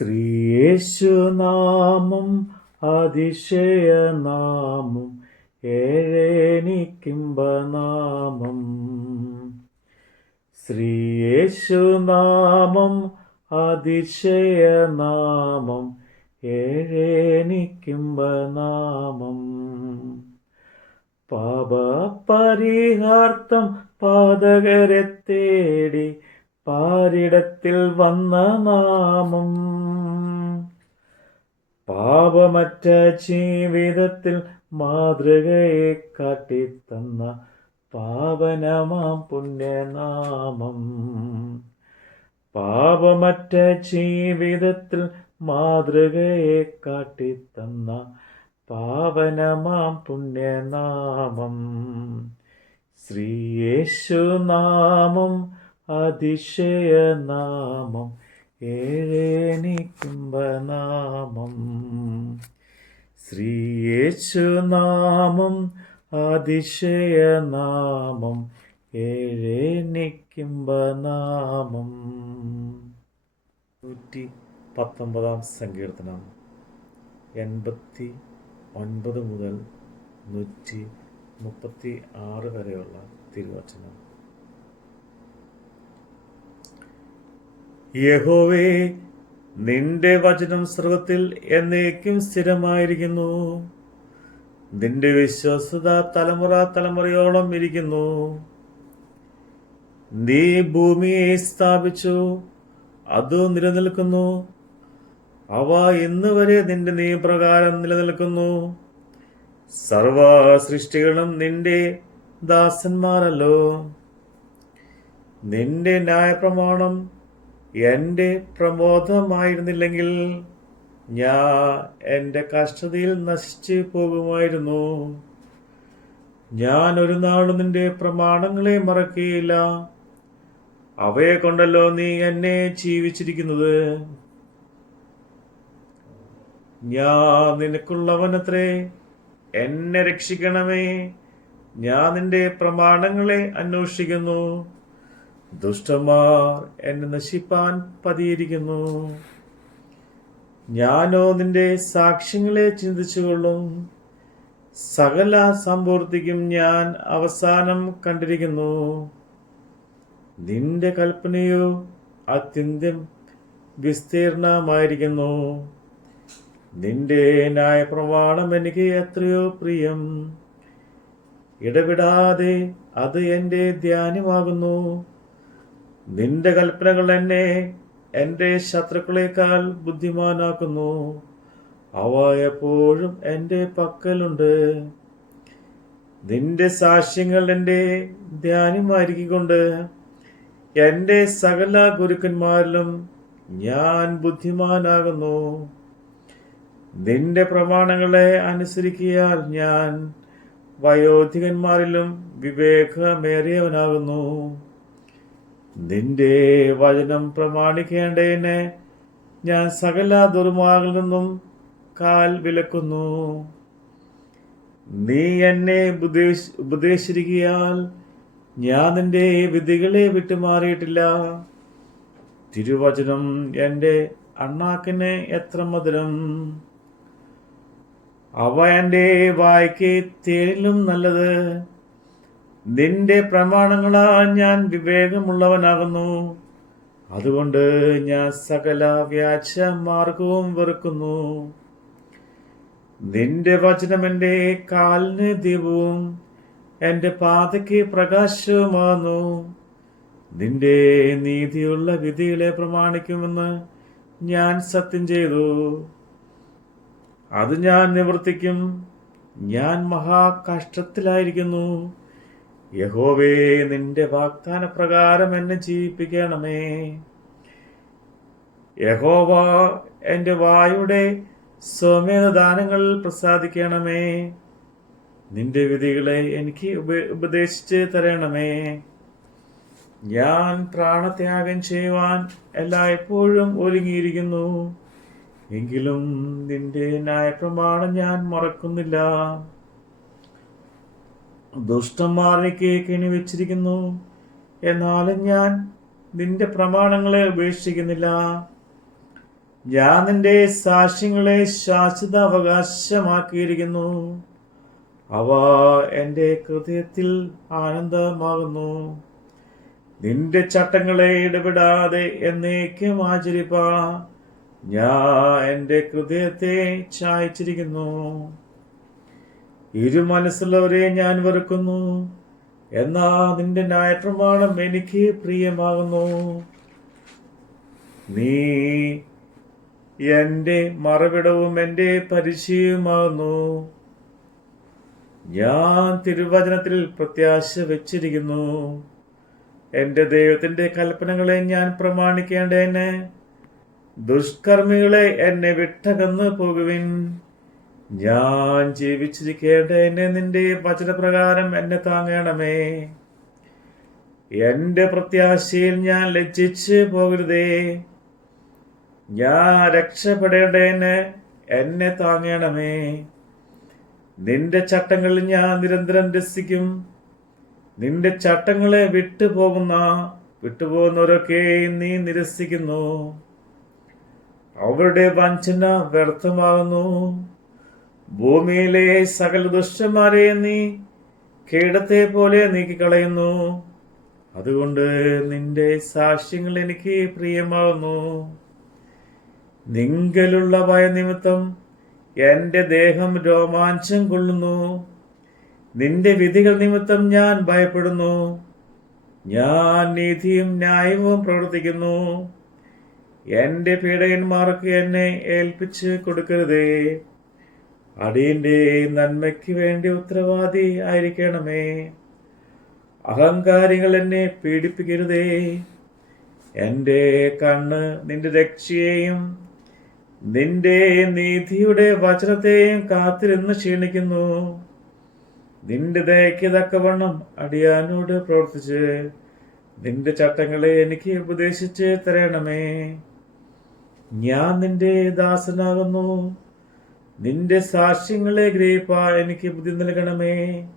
ശ്രീയേശുനാമം അതിശയനാമം ഏഴേനിക്കിംബനാമം ശ്രീയേശുനാമം അതിശയനാമം ഏഴേനിക്കിംബനാമം പാപപരിഹാർത്ഥം പാതകരെ തേടി പാരിടത്തിൽ വന്ന നാമം. പാപമറ്റ ജീവിതത്തിൽ മാതൃകയെ കാട്ടിത്തന്ന പാവനമാം പുണ്യനാമം. പാപമറ്റ ജീവിതത്തിൽ മാതൃകയെ കാട്ടിത്തന്ന പാവനമാം പുണ്യനാമം. ശ്രീയേശുനാമം അതിശയനാമം ഏഴേനിക്കുംബനാമം ശ്രീയേശുനാമം അതിശയനാമം ഏഴേനിക്കുംബനാമം നൂറ്റി പത്തൊമ്പതാം സങ്കീർത്തനം എൺപത്തി ഒൻപത് മുതൽ നൂറ്റി മുപ്പത്തി ആറ് വരെയുള്ള തിരുവചനം. യഹോവേ നിന്റെ വചനം സ്രവത്തിൽ എന്നേക്കും സ്ഥിരമായിരിക്കുന്നു. നിന്റെ വിശ്വസത തലമുറ തലമുറയോളം ഇരിക്കുന്നു. നീ ഭൂമിയെ സ്ഥാപിച്ചു അത് നിലനിൽക്കുന്നു. അവ ഇന്ന് വരെ നിന്റെ നിയമപ്രകാരം നിലനിൽക്കുന്നു. സർവ സൃഷ്ടികളും നിന്റെ ദാസന്മാരല്ലോ. നിന്റെ ന്യായപ്രമാണം എന്റെ പ്രമോദമായിരുന്നില്ലെങ്കിൽ ഞാൻ എന്റെ കഷ്ടതയിൽ നശിച്ചു പോകുമായിരുന്നു. ഞാൻ ഒരു നാളും നിന്റെ പ്രമാണങ്ങളെ മറക്കുകയില്ല. അവയെ കൊണ്ടല്ലോ നീ എന്നെ ജീവിച്ചിരിക്കുന്നത്. ഞാൻ നിനക്കുള്ളവനത്രേ എന്നെ രക്ഷിക്കണമേ. ഞാൻ നിന്റെ പ്രമാണങ്ങളെ അന്വേഷിക്കുന്നു. ദുഷ്ടന്മാർ എന്നെ നശിപ്പാൻ പതിയിരിക്കുന്നു. ഞാനോ നിന്റെ സാക്ഷ്യങ്ങളെ ചിന്തിച്ചുകൊള്ളും. സകല സമ്പൂർത്തിക്കും ഞാൻ അവസാനം കണ്ടിരിക്കുന്നു. നിന്റെ കൽപ്പനയോ അത്യന്തം വിസ്തീർണമായിരിക്കുന്നു. നിന്റെ ന്യായപ്രമാണം എനിക്ക് എത്രയോ പ്രിയം. ഇടപെടാതെ അത് എന്റെ ധ്യാനമാകുന്നു. നിന്റെ കൽപ്പനകൾ എന്നെ എന്റെ ശത്രുക്കളെക്കാൾ ബുദ്ധിമാനാക്കുന്നു. അവ എപ്പോഴും എന്റെ പക്കലുണ്ട്. നിന്റെ സാക്ഷ്യങ്ങൾ എന്റെ ധ്യാനമായിരിക്കൊണ്ട് എന്റെ സകല ഗുരുക്കന്മാരിലും ഞാൻ ബുദ്ധിമാനാകുന്നു. നിന്റെ പ്രമാണങ്ങളെ അനുസരിക്കിയാൽ ഞാൻ വയോധികന്മാരിലും വിവേകമേറിയവനാകുന്നു. നിന്റെ വചനം പ്രമാണിക്കേണ്ടതിന് ഞാൻ സകല ദുർമാർഗിൽ നിന്നും കാൽ വിലക്കുന്നു. നീ എന്നെ ഉപദേശ- ഉപദേശിച്ചിരിക്കയാൽ ഞാൻ നിന്റെ വിധികളെ വിട്ടുമാറിയിട്ടില്ല. തിരുവചനം എന്റെ അണ്ണാക്കിന് എത്ര മധുരം. അവ എന്റെ വായ്ക്ക് തേനിലും നല്ലത്. നിന്റെ പ്രമാണങ്ങളാൽ ഞാൻ വിവേകമുള്ളവനാകുന്നു. അതുകൊണ്ട് ഞാൻ സകല വ്യാജ മാർഗവും വെറുക്കുന്നു. നിന്റെ വചനം എന്റെ കാലിന് ദീപവും എന്റെ പാതയ്ക്ക് പ്രകാശവുമാകുന്നു. നിന്റെ നീതിയുള്ള വിധികളെ പ്രമാണിക്കുമെന്ന് ഞാൻ സത്യം ചെയ്തു. അത് ഞാൻ നിവർത്തിക്കും. ഞാൻ മഹാകഷ്ടത്തിലായിരിക്കുന്നു. യഹോവേ നിന്റെ വാഗ്ദാന പ്രകാരം എന്നെ ജീവിപ്പിക്കണമേ. യഹോവ എന്റെ വായുടെ സ്വമേധദാനങ്ങൾ പ്രസാദിക്കണമേ. നിന്റെ വിധികളെ എനിക്ക് ഉപ- ഉപദേശിച്ച് തരണമേ. ഞാൻ പ്രാണത്യാഗം ചെയ്യുവാൻ എല്ലായ്പ്പോഴും ഒരുങ്ങിയിരിക്കുന്നു. എങ്കിലും നിന്റെ ന്യായപ്രമാണം ഞാൻ മറക്കുന്നില്ല. ദുഷ്ടന്മാരേക്ക് കെണിവെച്ചിരിക്കുന്നു എന്നാലും ഞാൻ നിന്റെ പ്രമാണങ്ങളെ ഉപേക്ഷിക്കുന്നില്ല. ഞാൻ നിന്റെ സാക്ഷ്യങ്ങളെ ശാശ്വത അവകാശമാക്കിയിരിക്കുന്നു. അവ എന്റെ ഹൃദയത്തിൽ ആനന്ദമാകുന്നു. നിന്റെ ചട്ടങ്ങളെ ഇടപെടാതെ എന്നേക്കും ആചരിപ്പാ. ഞാൻ എന്റെ ഹൃദയത്തെ ചായച്ചിരിക്കുന്നു. ഇരു മനസ്സുള്ളവരെ ഞാൻ വെറുക്കുന്നു. എന്നാ നിന്റെ ന്യായപ്രമാണം എനിക്ക് പ്രിയമാകുന്നു. നീ എന്റെ മറവിടവും എന്റെ പരിചയവുമാകുന്നു. ഞാൻ തിരുവചനത്തിൽ പ്രത്യാശ വെച്ചിരിക്കുന്നു. എന്റെ ദൈവത്തിന്റെ കൽപ്പനകളെ ഞാൻ പ്രമാണിക്കേണ്ടതിന് ദുഷ്കർമ്മികളെ എന്നെ വിട്ടകന്ന് പോകുവിൻ ഞാൻ ജീവിച്ചിരിക്കേണ്ടതിന് നിന്റെ വചനപ്രകാരം എന്നെ താങ്ങണമേ. എന്റെ പ്രത്യാശയിൽ ഞാൻ ലജ്ജിച്ച് പോകരുതേ. ഞാൻ രക്ഷപ്പെടേണ്ടതിന് എന്നെ താങ്ങണമേ. നിന്റെ ചട്ടങ്ങളിൽ ഞാൻ നിരന്തരം രസിക്കും. നിന്റെ ചട്ടങ്ങളെ വിട്ടുപോകുന്ന വിട്ടുപോകുന്നവരൊക്കെ നീ നിരസിക്കുന്നു. അവരുടെ വഞ്ചന വ്യർത്ഥമാകുന്നു. ഭൂമിയിലെ സകല ദുഷ്ടന്മാരെ നീ കേടത്തെ പോലെ നീക്കിക്കളയുന്നു. അതുകൊണ്ട് നിന്റെ സാക്ഷ്യങ്ങൾ എനിക്ക് പ്രിയമാകുന്നു നിങ്കലുള്ള ഭയനിമിത്തം എന്റെ ദേഹം രോമാഞ്ചം കൊള്ളുന്നു. നിന്റെ വിധികൾ നിമിത്തം ഞാൻ ഭയപ്പെടുന്നു. ഞാൻ നീതിയും ന്യായവും പ്രവർത്തിക്കുന്നു. എന്റെ പീഡകന്മാർക്ക് എന്നെ ഏൽപ്പിച്ച് കൊടുക്കരുതേ. അടിയന്റെ നന്മയ്ക്ക് വേണ്ടി ഉത്തരവാദി ആയിരിക്കണമേ. അഹങ്കാരികൾ എന്നെ പീഡിപ്പിക്കരുതേ. എന്റെ കണ്ണ് നിന്റെ രക്ഷയെയും നിന്റെ നീതിയുടെ വചനത്തെയും കാത്തിരുന്ന് ക്ഷീണിക്കുന്നു. നിന്റെ ദയക്ക് തക്കവണ്ണം അടിയാനോട് പ്രവർത്തിച്ച് നിന്റെ ചട്ടങ്ങളെ എനിക്ക് ഉപദേശിച്ച് തരണമേ. ഞാൻ നിന്റെ ദാസനാകുന്നു. നിന്റെ സാക്ഷ്യങ്ങളെ ഗ്രഹിപ്പ എനിക്ക് ബുദ്ധി നൽകണമേ.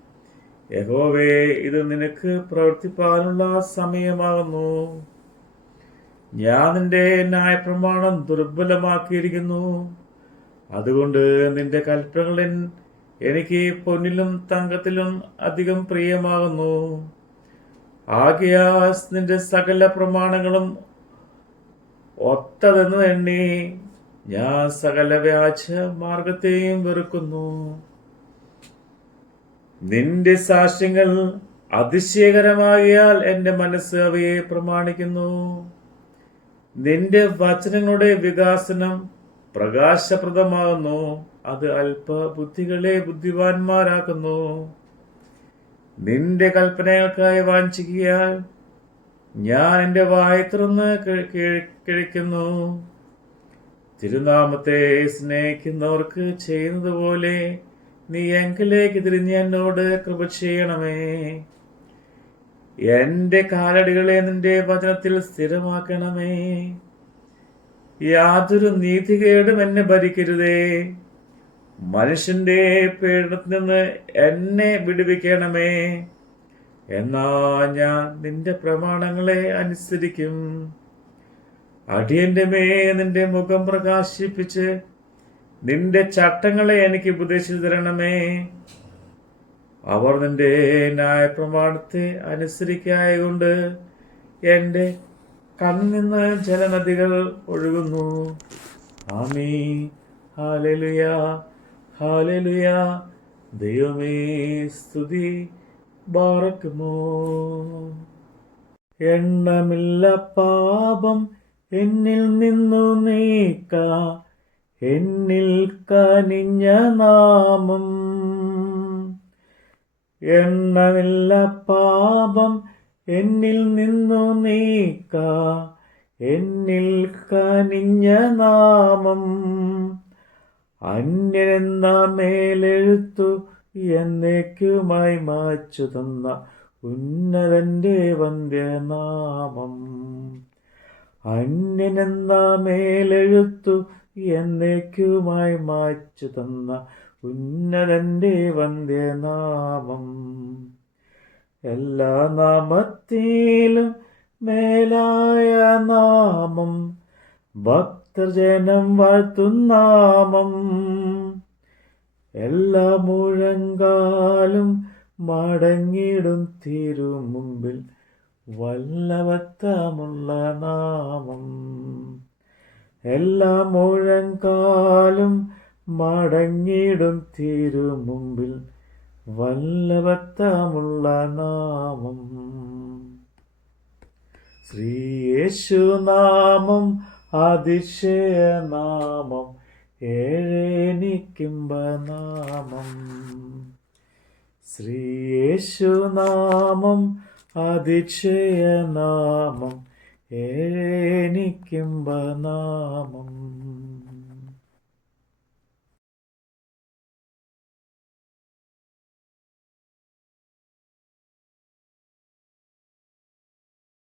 യഹോവേ ഇത് നിനക്ക് പ്രവർത്തിപ്പാനുള്ള സമയമാകുന്നു. ഞാൻ നിന്റെ ന്യായപ്രമാണം ദുർബലമാക്കിയിരിക്കുന്നു. അതുകൊണ്ട് നിന്റെ കൽപ്പനകൾ എനിക്ക് പൊന്നിലും തങ്കത്തിലും അധികം പ്രിയമാകുന്നു. ആകയാസ് നിന്റെ സകല പ്രമാണങ്ങളും ഒത്തതെന്ന് എണ്ണി ഞാൻ സകല വ്യാജ മാർഗത്തെയും വെറുക്കുന്നു. നിന്റെ സാക്ഷ്യങ്ങൾ അതിശയകരമാകിയാൽ എന്റെ മനസ്സ് അവയെ പ്രമാണിക്കുന്നു. നിന്റെ വചനങ്ങളുടെ വികാസനം പ്രകാശപ്രദമാകുന്നു. അത് അല്പ ബുദ്ധികളെ ബുദ്ധിമാന്മാരാക്കുന്നു. നിന്റെ കൽപ്പനകൾക്കായി വാഞ്ചിക്കിയാൽ ഞാൻ എന്റെ വായി കി- കിഴിക്കുന്നു. തിരുനാമത്തെ സ്നേഹിക്കുന്നവർക്ക് ചെയ്യുന്നത് പോലെ നീ എങ്കിലേക്ക് തിരിഞ്ഞ് എന്നോട് കൃപ ചെയ്യണമേ. എന്റെ കാലടികളെ നിന്റെ വചനത്തിൽ സ്ഥിരമാക്കണമേ. യാതൊരു നീതികേടും എന്നെ ഭരിക്കരുതേ. മനുഷ്യന്റെ പീഡനത്തിൽ നിന്ന് എന്നെ വിടുവിക്കണമേ. എന്നാ ഞാൻ നിന്റെ പ്രമാണങ്ങളെ അനുസരിക്കും. അടിയന്റെ മേ നിന്റെ മുഖം പ്രകാശിപ്പിച്ച് നിന്റെ ചട്ടങ്ങളെ എനിക്ക് ഉപദേശിച്ചു തരണമേ. അവർ നിന്റെ ന്യായപ്രമാണത്തെ അനുസരിക്കായകൊണ്ട് എന്റെ കണ്ണിന്ന് ജലനദികൾ ഒഴുകുന്നു. ആമീ ഹാലലുയ ഹാലലുയ ദൈവമേ സ്തുതി ബാറക്കുമോ. എണ്ണമില്ല പാപം എന്നിൽ നിന്നു നീക്ക എന്നിൽ കനിഞ്ഞ നാമം. എണ്ണമില്ല പാപം എന്നിൽ നിന്നു നീക്ക എന്നിൽ കനിഞ്ഞ നാമം. അന്യനെന്ന മേലെഴുത്തു എന്നേക്കുമായി മാച്ചു തന്ന ഉന്നതന്റെ വന്ധ്യനാമം അന്യനെന്ന മേലെഴുത്തു എന്നേക്കുമായി മാച്ചു തന്ന ഉന്നതന്റെ വന്ധ്യനാമം എല്ലാ നാമത്തിലും മേലായ നാമം ഭക്തജനം വാഴ്ത്തുന്നാമം എല്ലാ മുഴങ്കാലും മടങ്ങിടും തിരുമുമ്പിൽ വല്ലവത്തമുള്ള നാമം. എല്ലാ മുഴങ്കാലും മടങ്ങിടും തിരുമുമ്പിൽ വല്ലവത്തമുള്ള നാമം. ശ്രീയേശുനാമം അതിശയനാമം ഏഴേനിക്കുംബനാമം ശ്രീയേശുനാമം അതിശയനാമം ഏഴേനിക്കുംബനാമം